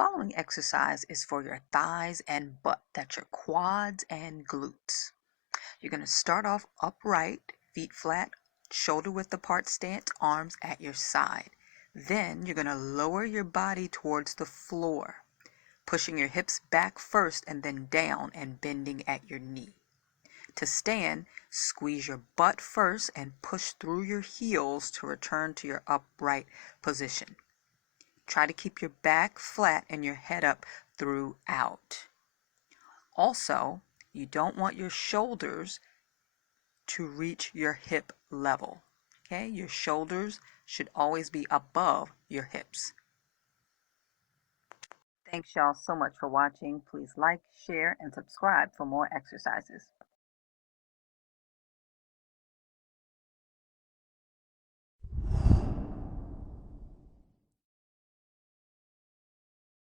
following exercise is for your thighs and butt. That's your quads and glutes. You're going to start off upright, feet flat, shoulder width apart stance, arms at your side. Then you're going to lower your body towards the floor, pushing your hips back first and then down and bending at your knee. To stand, squeeze your butt first and push through your heels to return to your upright position. Try to keep your back flat and your head up throughout. Also, you don't want your shoulders to reach your hip level. Okay, your shoulders should always be above your hips. Thanks y'all so much for watching. Please like, share, and subscribe for more exercises.